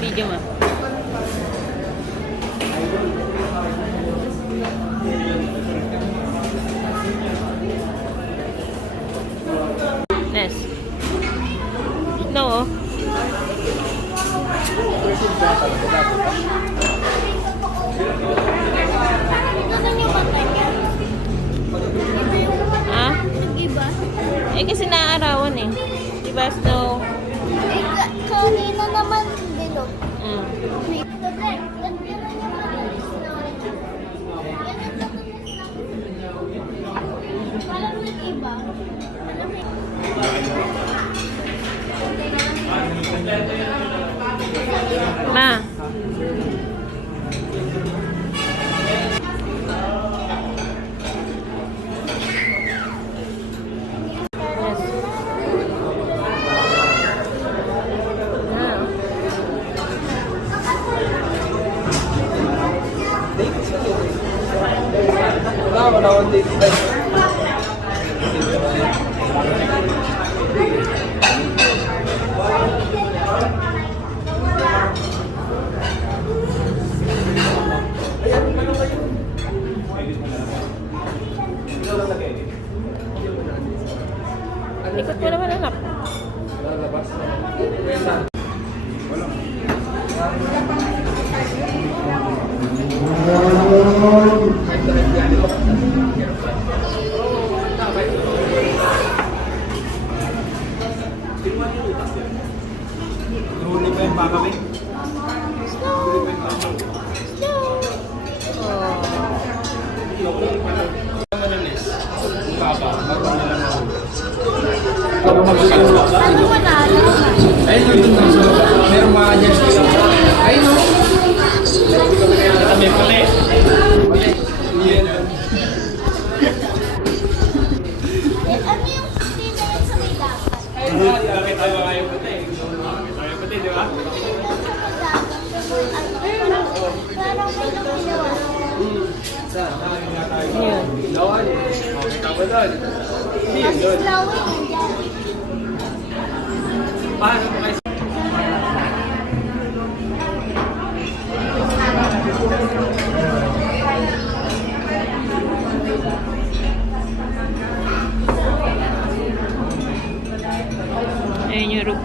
Video mo. Nes. No. Ah? Nag-iba? Eh kasi naaarawan eh. Diba snow? Kanina naman bilog. Mm. Parang nag-iba. Ma. Ikot mo naman anak. Nahuli pa yung baka may? Ano manalo? Ayun yung dun sa merong mga agents nila. Ayun o. May pali. Ano yung tinayin sa may dapat? Bakit tayo ayaw pati? Ayaw pati, di ba? Parang may lumilawas. Yun. Lawan. Makita mo doon. Kasi flowing nandiyan. Paano mo kayo? Ayun yung roof.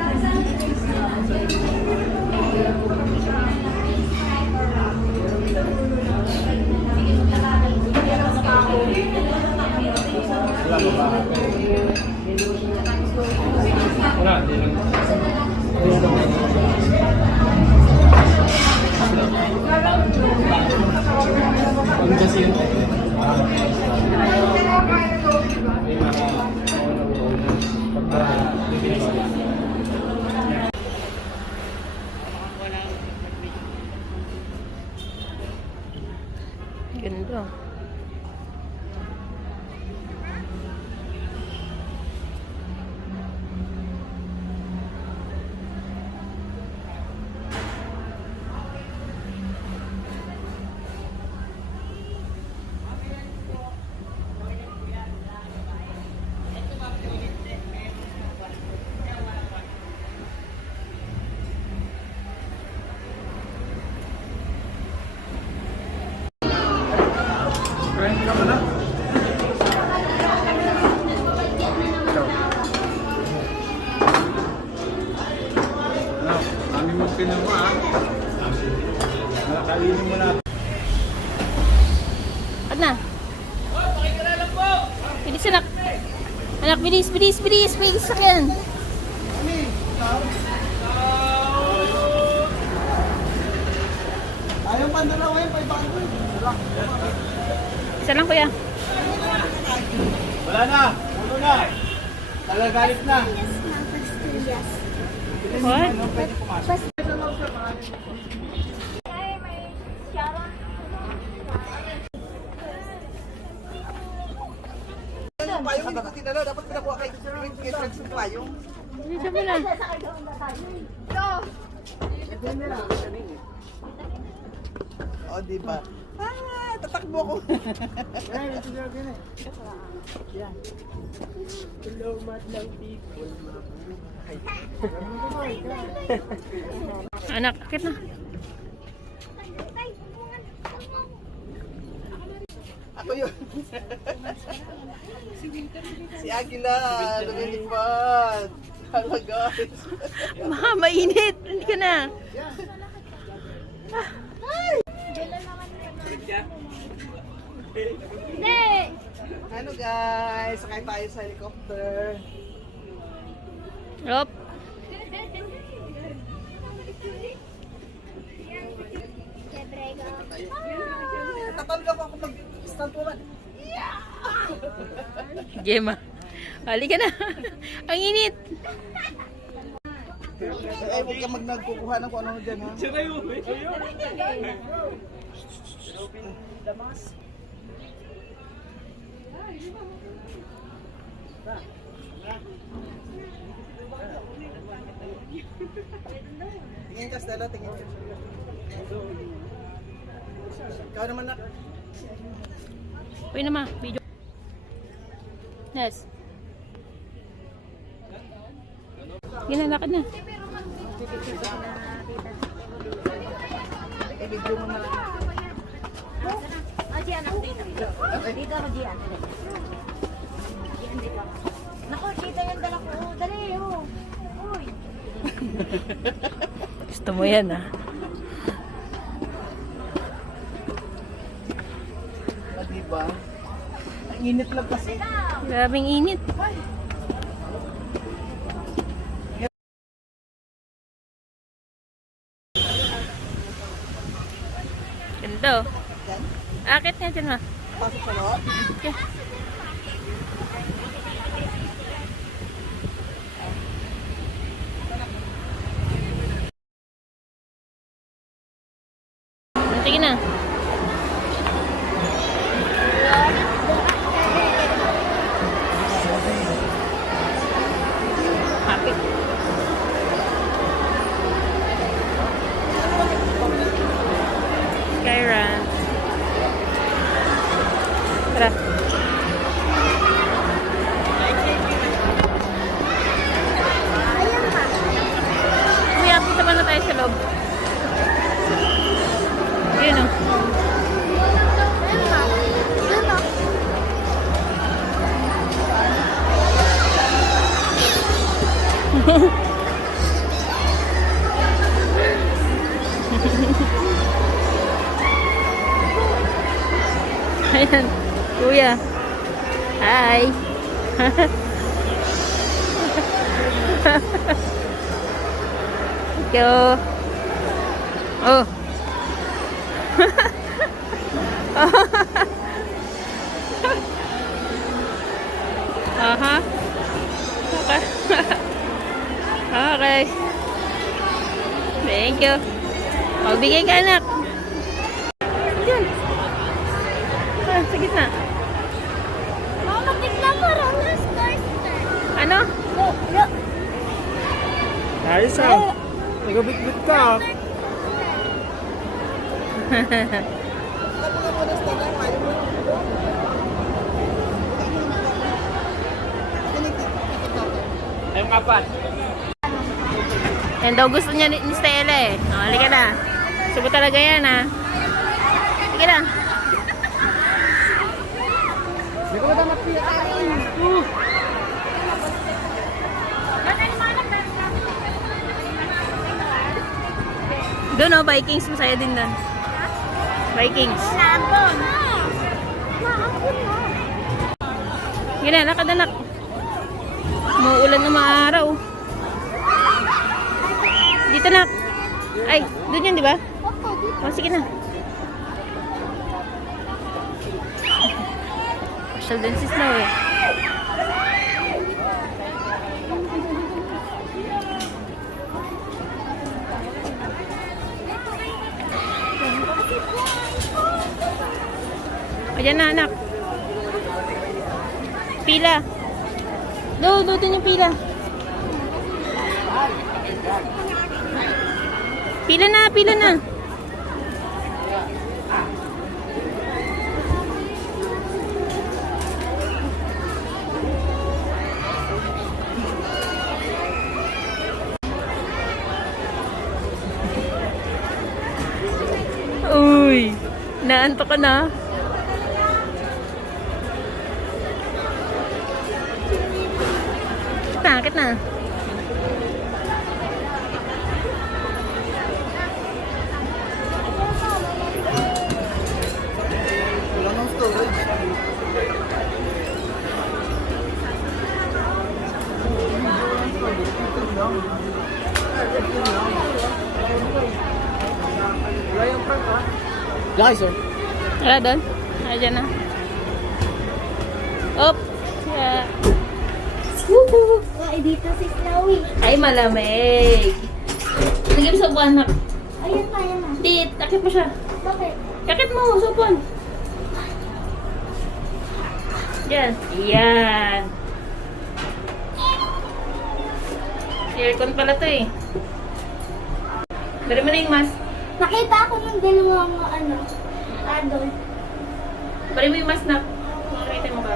Wala, di lang. Ano kasi yun? Ganda. Friend ka mo na? Ano? Kami mo kinuha ah. Nakainin mo na. At na. Bilis anak. Anak, bilis, bilis, bilis. Bilis sakyan. Ayaw pa na lang ngayon, 500. Isa lang kuya. Wala na! Ulo na! Talagalit na! Yes na, pastillas. What? Pwede pumasok. Ay, may Sharon. Payong hindi ko tinalo, dapat pinakuha kay Flex yung payong. Dito mo lang. O, di ba? Ah, tatakbo ko. Anak, akit na. Ako yun. Si Agila, lumilipad. Hala guys. Ma, mainit. Hindi ka na. Hindi! Ano guys, sakay tayo sa helicopter. Op. Tatalga ko ako mag-stand woman. Gemma. Halika na. Ang init. Ay, huwag ka nagkukuha ng kung ano dyan ha. Tingin ka, Stella, tingin ka. Ikaw naman na. Uy na ma. Video. Yes. Ginalakad na. I-video mo na lang. Oh, Gian, ako dito. Dito ako, Gian. Gian, dito. Naku, kita yung dala ko. Dali, oh. Uy. Gusto mo yan ah. Ah, diba? Ang init lang kasi. Grabing init. Ganda oh. Akit nga dyan ma. Pasok sa loob. Okay. Sige na. Happy. Skyran. Tara. Kuya, punta pa na tayo sa loob. Yun o. Ayan, kuya. Hi. Go. Oh. Aha. Okay. Okay. Thank you. Magbigay ka anak. Diyan. Ah, sa gitna. Mama, tignan mo, roller coaster. Ano? Look. Ayos ah. Nagabit-bit ka ah. Alam mo nga muna, Stella, ayaw mo. Ayong apat. Yan daw gusto niya ni Stella eh. O, halika na. Subo talaga yan ha. Halika na. Hindi ko na mapiyak. Doon o, Vikings. Masaya din doon. Vikings. Nandun. Maangkin mo. Gina, lakad anak. Umuulan na maaraw. Dito na. Ay, doon yan, di ba? Opo, dito. O, sige na. Partial din si Snow eh. Ayan na anak. Pila. Do din yung pila. Pila na, pila na. Inaanto ka na. Bakit na? Wala nang storage. Wala yung front ha? Laki sir. Wala doon? Ayan na. Op! Yeah. Woohoo! Ay, dito si Snowy. Ay, malamig. Lagyan mo sa upuan, nak. Ayun na, ayun na. Di, takip mo siya. Bakit? Kakit mo sa upuan. Yan. Yan. Aircon pala to eh. Bari mo na yung mask. Nakita ako ng dalawang adult. Bari mo yung mask, nak. Makakita mo ka.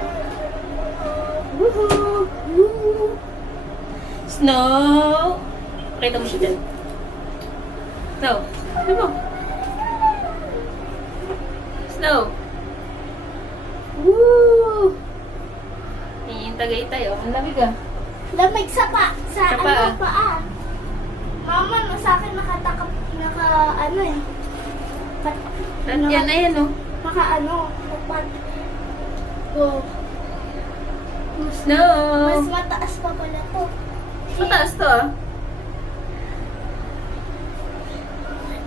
Woohoo! Woo! Snow! Pakita mo siya dyan. Snow. Ano mo? Snow. Woo! Yan yung Tagaytay. Oh, ang lamig ah. Lamig sa Sa paa. paa. Mama, sa akin ano eh. Lahat yan, ayan oh. Tapat. Oh. Snow! Mas mataas pa pala to. Mataas to ah.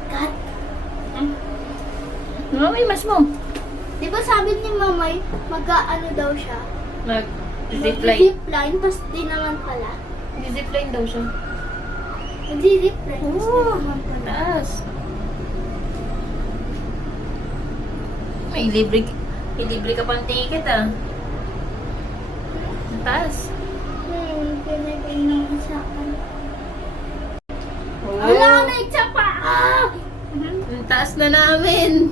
God. Ano may mas mo? Di ba sabi ni Mamay, mag-ano daw siya? Mag-zipline. Zipline, tapos di naman pala. Zipline daw siya. Mag-zipline, tapos di Oo, naman pala. mataas. May libre ka pang ticket ah. Mataas. Pinagay naman sa akin. Oh. Wala na sa paa! Ang taas na namin.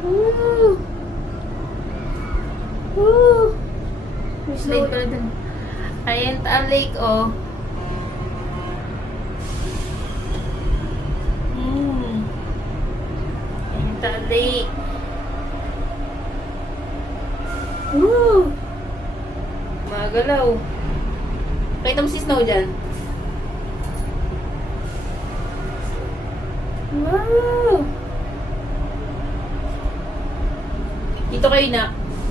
Woo! Woo! Slide pala dun. Ayan, Taal Lake, oh. Ayan, Taal Lake. Woo! Magalaw. Pakita mo si Snow dyan. Wow! Dito kayo na.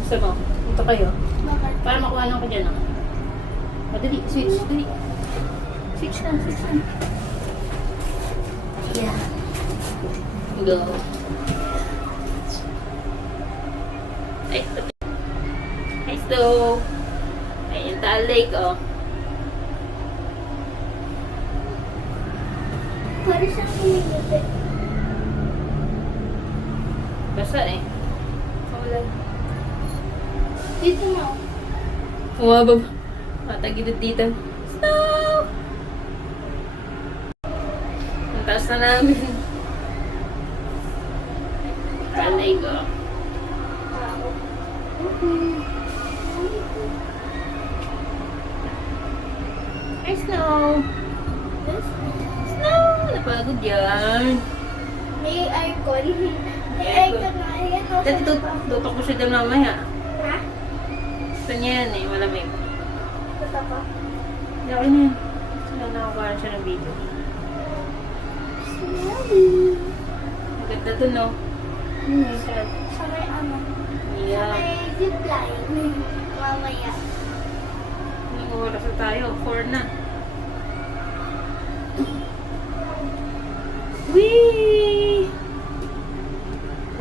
Gusto mo? Dito kayo. Bakit? Para makuha lang ko dyan. Ah. Dali, switch. Dali. Switch na. Yeah. Go. Ay, hi, Snow. Ayun, Taal Lake, oh. Para sa kumilite. Basta eh. Maulan. Dito na. Umabab. Matagilid dito. Snow! Ang taas na namin. Taal Lake, oh. Hi, Snow! Snow! Napagod yan. May aircon. May aircon na. Ayan, nasa Dati baba. tutok ko siya dyan mamaya. Ha? Gusto niya yan eh, malamig. Ito pa. Hindi ako na yan. Sila nakakuha siya ng video. Snowy. Ang ganda dun, no? Sarap. Sa may ano. Yeah. May zipline. Mamaya. May oras na tayo. 4 na. Whee!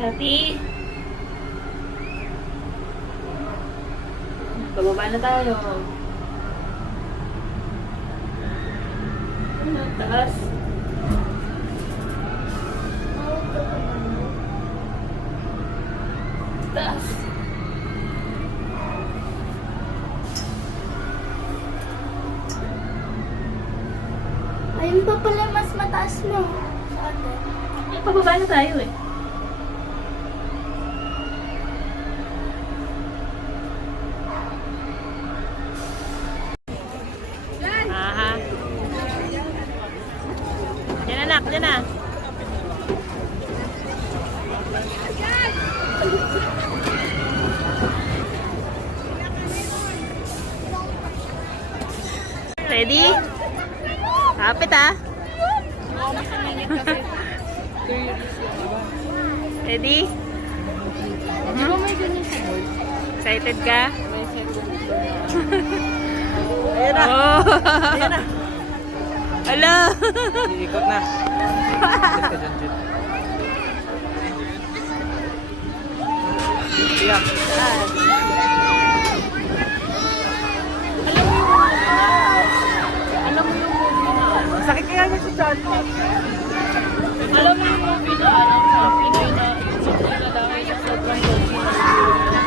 Happy! Bababa na tayo. Ang taas. Taas. Ayun pa pala mas mataas mo. Sa atin. Ay, pababa na tayo eh. Aha. Yan anak, yan na. Ready? Kapit ah. Ready? Di ba may ganyan sa mall? Excited ka? May second Ayan na. Oh. Ayan na. Ala. Iikot na. Iikot ka dyan, Jun. Iyak. Alam mo yung movie na ano? Sakit kaya niya sa chan. Alam mo yung movie na ano? Sa Pinoy na yung sa Pinoy na dahil sa sobrang dodgy na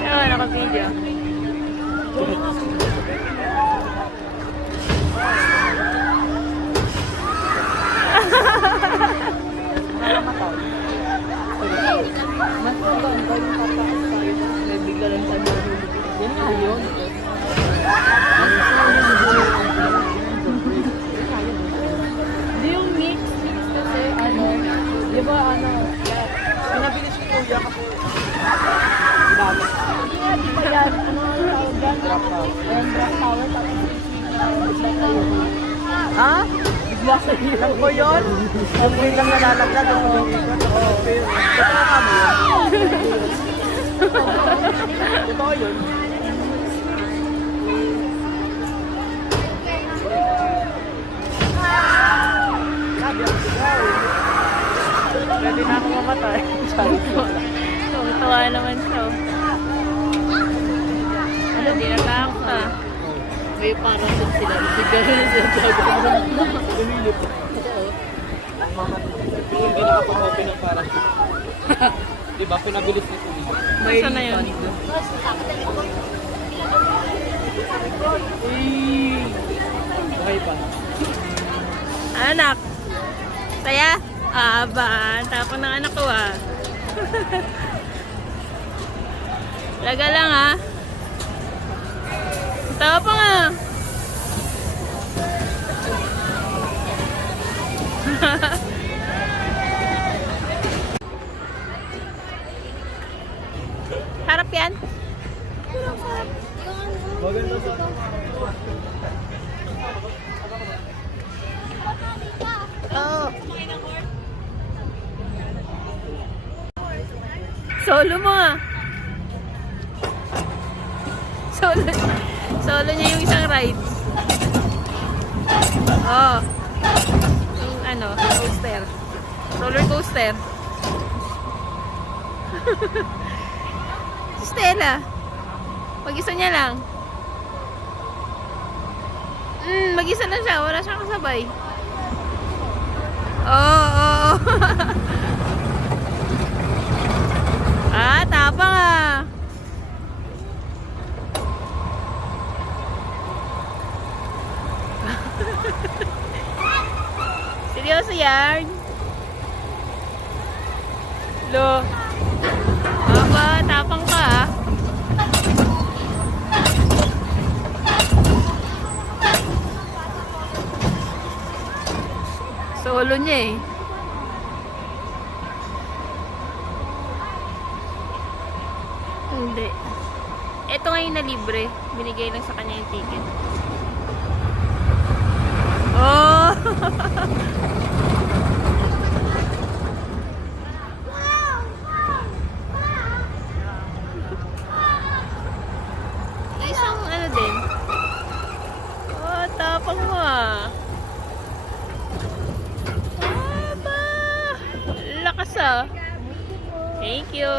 Oo, naka-video. mas maganda yung tataas tayo tapos may bigla lang tayo mahulog. Yan nga yun. Hindi yung mix kasi ano, di ba ano, Pinabilis ni Kuya kasi dami. hindi nga di ba yan, ano ang tawag yan? Drop tower. Drop tower tapos bigla tayo. Ha? Bigla kayo. Alam ko yun? Ang lang nalalaglag. Oo. Totoo ka mo yun? Totoo yun? Sabi ang sigaw. Pwede na ako mamatay. Tuwa naman siya. Ano, di natakot ah. May parasol sila. Bigla rin sila gagawin. Hindi nakapag-open ng parachute. Diba, pinabilis ni Kuya. Saan na yun? Okay pa. Anak. Saya? Aba, tapon ng anak ko ah. Laga lang ah. Tapon ah. Harap yan. Maganda sa... Oo. Solo mo ah. Solo niya yung isang ride. Oh. Yung ano, coaster. Roller coaster. Si Stella. Mag-isa niya lang. Mag-isa lang siya. Wala siyang kasabay. Oo. Ah, tapang ah. Seryoso yan? Lo. Aba, tapang ka ah. Solo niya eh. Hindi. Ito ngayon na libre. Binigay lang sa kanya yung ticket. Oh! Isang ano din. Oh, tapang mo ah. Aba! Lakas ah. Thank you.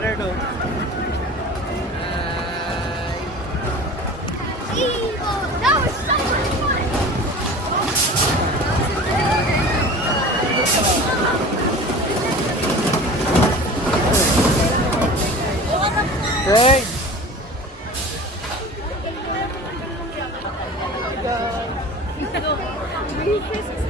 mirror doon. Great! Merry Christmas